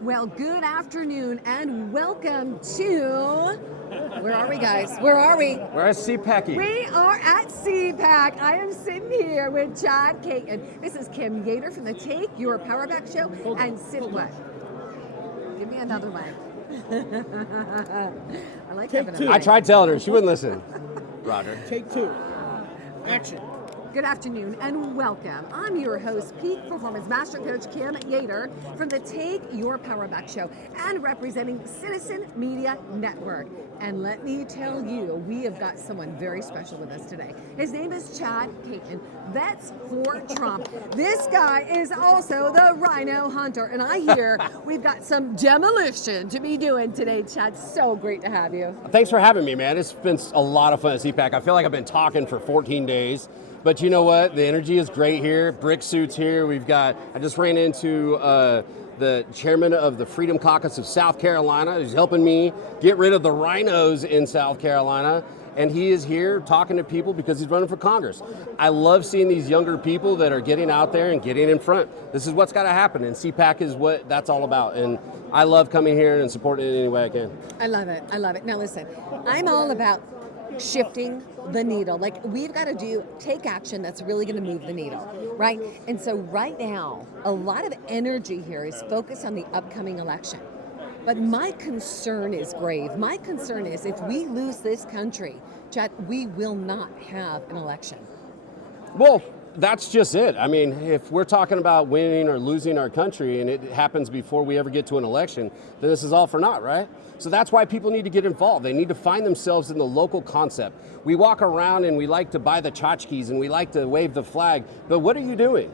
Well, good afternoon and welcome to, where are we guys? Where are we? We're at CPAC. We are at CPAC. I am sitting here with Yeater and Caton. This is Kim Yeater from the Take Your Power Back show. And sit what? Give me another mic. I like Take having two. a mic. I tried telling her, she wouldn't listen. Roger. Take two. Action. Good afternoon and welcome. I'm your host, Peak Performance Master Coach Kim Yeater from the Take Your Power Back show and representing Citizen Media Network. And let me tell you, we have got someone very special with us today. His name is Yeater and Caton. Vets for Trump. This guy is also the Rhino Hunter. And I hear we've got some demolition to be doing today, Chad. So great to have you. Thanks for having me, man. It's been a lot of fun at CPAC. I feel like I've been talking for 14 days. But you know what? The energy is great here. Brick suits here. I just ran into the chairman of the Freedom Caucus of South Carolina. He's helping me get rid of the rhinos in South Carolina. And he is here talking to people because he's running for Congress. I love seeing these younger people that are getting out there and getting in front. This is what's got to happen, and CPAC is what that's all about. And I love coming here and supporting it any way I can. I love it. I love it. Now listen, I'm all about shifting the needle. Like, we've got to take action that's really going to move the needle, right? And so right now, a lot of energy here is focused on the upcoming election. But my concern is grave. My concern is if we lose this country, Chad, we will not have an election. Well, that's just it. I mean, if we're talking about winning or losing our country and it happens before we ever get to an election, then this is all for naught, right? So that's why people need to get involved. They need to find themselves in the local concept. We walk around and we like to buy the tchotchkes and we like to wave the flag, but what are you doing?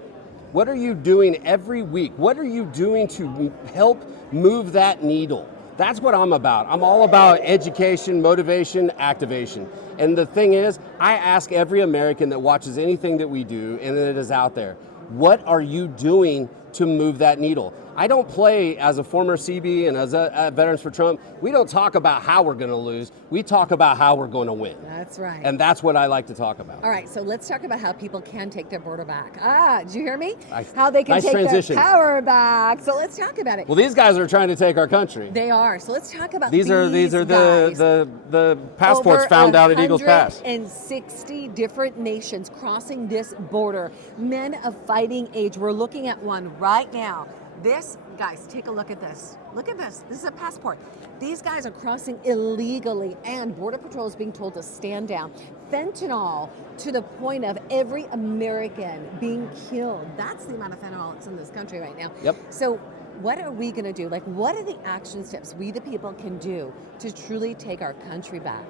What are you doing every week? What are you doing to help move that needle? That's what I'm about. I'm all about education, motivation, activation. And the thing is, I ask every American that watches anything that we do and that is out there, what are you doing to move that needle? I don't play as a former CB and as a Veterans for Trump. We don't talk about how we're going to lose. We talk about how we're going to win. That's right. And that's what I like to talk about. All right, so let's talk about how people can take their border back. Did you hear me? Nice. How they can Nice take transition. their power back. So let's talk about it. Well, these guys are trying to take our country. They are. So let's talk about These are guys. the passports found out at Eagles Pass. And 60 different nations crossing this border. Men of fighting age. We're looking at one right now. This, guys, take a look at this. Look at this. This is a passport. These guys are crossing illegally, and Border Patrol is being told to stand down. Fentanyl to the point of every American being killed. That's the amount of fentanyl that's in this country right now. Yep. So what are we going to do? Like, what are the action steps we, the people, can do to truly take our country back?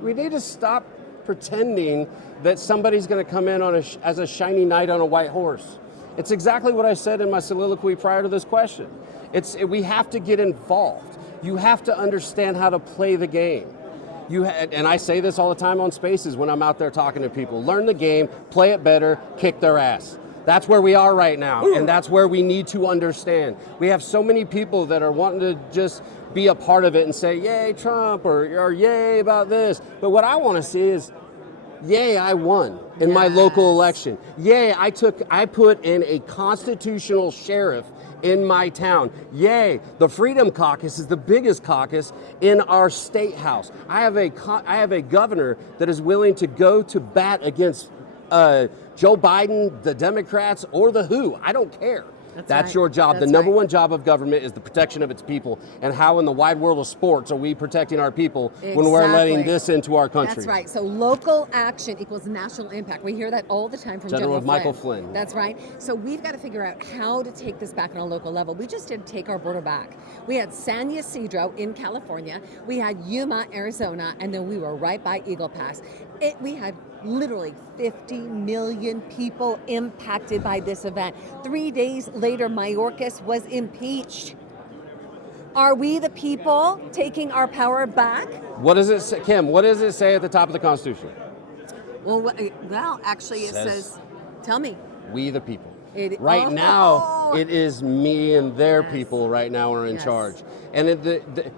We need to stop pretending that somebody's going to come in as a shiny knight on a white horse. It's exactly what I said in my soliloquy prior to this question. We have to get involved. You have to understand how to play the game. And I say this all the time on Spaces when I'm out there talking to people. Learn the game, play it better, kick their ass. That's where we are right now, and that's where we need to understand. We have so many people that are wanting to just be a part of it and say, yay, Trump, or yay about this. But what I want to see is, yay, I won in my local election. Yay, I put in a constitutional sheriff in my town. Yay, the Freedom Caucus is the biggest caucus in our state house. I have a governor that is willing to go to bat against Joe Biden, the Democrats, or the WHO. I don't care. That's right. Your job. The number one job of government is the protection of its people. And how in the wide world of sports are we protecting our people when we're letting this into our country? That's right. So local action equals national impact. We hear that all the time from General Michael Flynn. That's right. So we've got to figure out how to take this back on a local level. We just did Take Our Border Back. We had San Ysidro in California. We had Yuma, Arizona, and then we were right by Eagle Pass. We had literally 50 million people impacted by this event. 3 days later, Mayorkas was impeached. Are we the people taking our power back? What does it say, Kim? What does it say at the top of the Constitution? Well, actually, it says, tell me. We the people. Right now, it is me and their people right now are in charge. And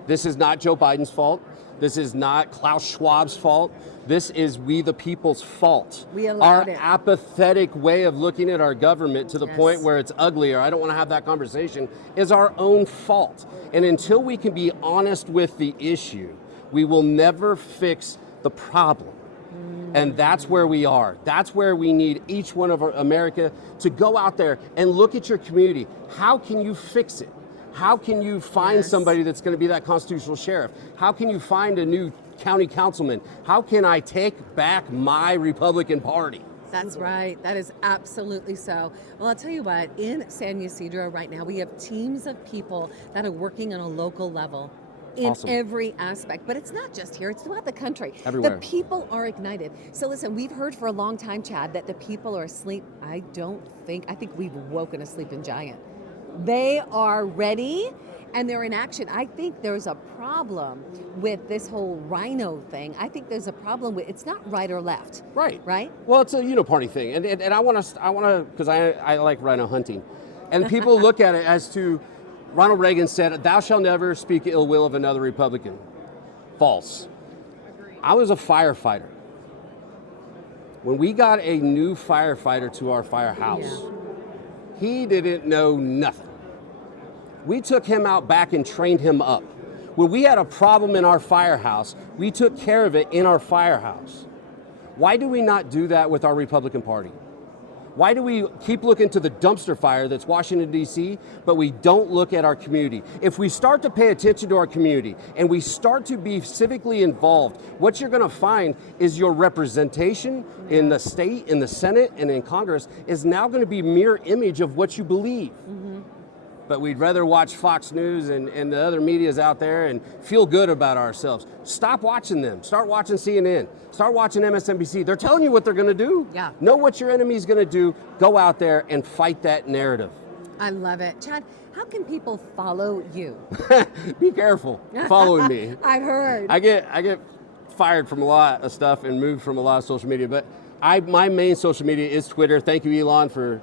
this is not Joe Biden's fault. This is not Klaus Schwab's fault. This is we the people's fault. We allowed our it. apathetic way of looking at our government to the point where it's ugly, or I don't want to have that conversation, is our own fault. And until we can be honest with the issue, we will never fix the problem. And that's where we are. That's where we need each one of America to go out there and look at your community. How can you fix it? How can you find somebody that's going to be that constitutional sheriff? How can you find a new county councilman? How can I take back my Republican Party? That's right. That is absolutely so. Well, I'll tell you what, in San Ysidro right now, we have teams of people that are working on a local level in every aspect. But it's not just here, it's throughout the country. Everywhere. The people are ignited. So listen, we've heard for a long time, Chad, that the people are asleep. I think we've woken a sleeping giant. They are ready and they're in action. I think there's a problem with this whole rhino thing. I think there's a problem with, it's not right or left. Right. Right? Well, it's a uniparty thing. And I want to, because I like rhino hunting. And people look at it as to, Ronald Reagan said, "Thou shalt never speak ill will of another Republican." False. I was a firefighter. When we got a new firefighter to our firehouse, he didn't know nothing. We took him out back and trained him up. When we had a problem in our firehouse, we took care of it in our firehouse. Why do we not do that with our Republican Party? Why do we keep looking to the dumpster fire that's Washington, D.C., but we don't look at our community? If we start to pay attention to our community and we start to be civically involved, what you're going to find is your representation in the state, in the Senate, and in Congress is now going to be mirror image of what you believe. But we'd rather watch Fox News and the other medias out there and feel good about ourselves. Stop watching them. Start watching CNN. Start watching MSNBC. They're telling you what they're going to do. Yeah. Know what your enemy's going to do. Go out there and fight that narrative. I love it. Chad, how can people follow you? Be careful following me. I've heard. I get fired from a lot of stuff and moved from a lot of social media, but my main social media is Twitter. Thank you, Elon, for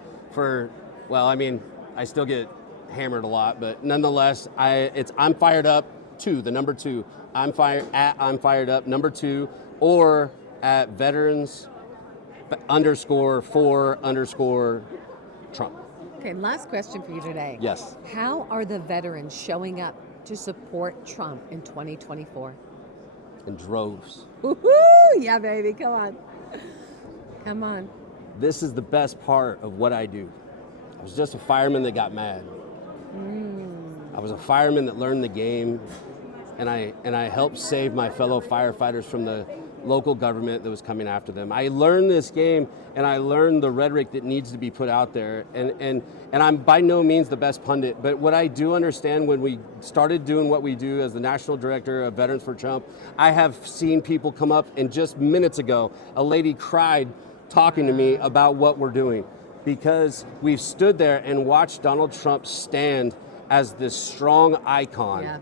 well, I mean, I still get hammered a lot, but nonetheless, I'm fired up 2, the number 2. I'm fired up number 2, or at veterans _for_ Trump. Okay, last question for you today. Yes. How are the veterans showing up to support Trump in 2024? In droves. Woohoo! Yeah, baby, come on. Come on. This is the best part of what I do. I was just a fireman that got mad. I was a fireman that learned the game, and I helped save my fellow firefighters from the local government that was coming after them. I learned this game, and I learned the rhetoric that needs to be put out there. And I'm by no means the best pundit, but what I do understand, when we started doing what we do as the National Director of Veterans for Trump, I have seen people come up, and just minutes ago, a lady cried talking to me about what we're doing, because we've stood there and watched Donald Trump stand as this strong icon. Yeah.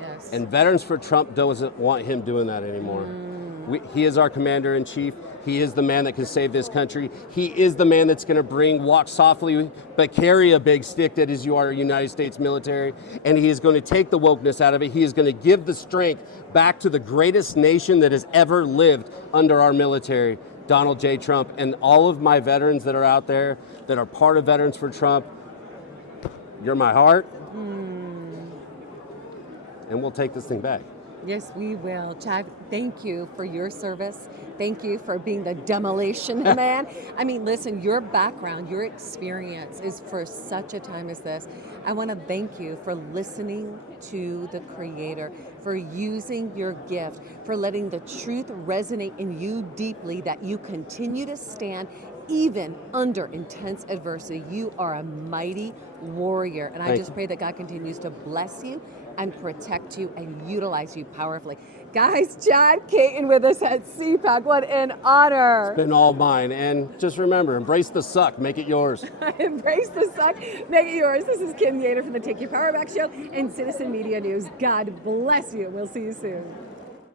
Yes. And Veterans for Trump doesn't want him doing that anymore. He is our commander-in-chief. He is the man that can save this country. He is the man that's going to walk softly, but carry a big stick that is our United States military. And he is going to take the wokeness out of it. He is going to give the strength back to the greatest nation that has ever lived under our military, Donald J. Trump. And all of my veterans that are out there that are part of Veterans for Trump, you're my heart. And we'll take this thing back. Yes, we will. Chad, thank you for your service. Thank you for being the demolition man. I mean, listen, your background, your experience is for such a time as this. I want to thank you for listening to the Creator, for using your gift, for letting the truth resonate in you deeply, that you continue to stand even under intense adversity. You are a mighty warrior. And I just pray that God continues to bless you and protect you and utilize you powerfully. Guys, Chad Caton with us at CPAC. What an honor. It's been all mine. And just remember, embrace the suck, make it yours. Embrace the suck, make it yours. This is Kim Yeater from the Take Your Power Back Show and Citizen Media News. God bless you. We'll see you soon.